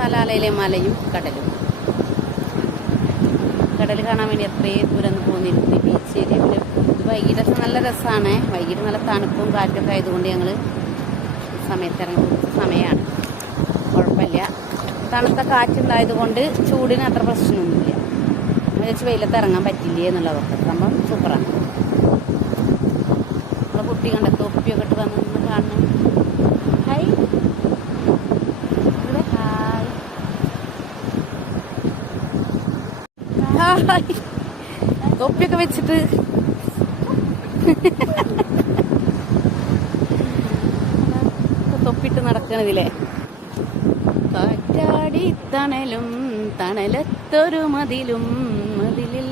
സലാലയിലെ മലയും കടലും. കടൽ കാണാൻ വേണ്ടി എത്രയും ദൂരം പോന്നിരുന്നു ബീച്ച് ഏരിയ. പിന്നെ വൈകിട്ടൊക്കെ നല്ല രസമാണ്. വൈകിട്ട് നല്ല തണുപ്പും കാറ്റൊക്കെ ആയതുകൊണ്ട് ഞങ്ങൾ സമയത്ത് ഇറങ്ങി സമയമാണ്, കുഴപ്പമില്ല. തണുത്ത കാറ്റുണ്ടായത് കൊണ്ട് ചൂടിന് അത്ര പ്രശ്നമൊന്നുമില്ല. വെച്ച് വെയിലത്ത് ഇറങ്ങാൻ പറ്റില്ലേ എന്നുള്ളതൊക്കെ സംഭവം സൂപ്പറാണ്. നമ്മളെ കുട്ടി കണ്ട തൊപ്പിയൊക്കെ ഇട്ട് വന്ന് കാണണം. Hi hi hi. തൊപ്പിയൊക്കെ വെച്ചിട്ട് തൊപ്പിട്ട് നടക്കണതില്ലേ. കാറ്റാടി തണലും തണലത്തൊരു മതിലും മതിലിൽ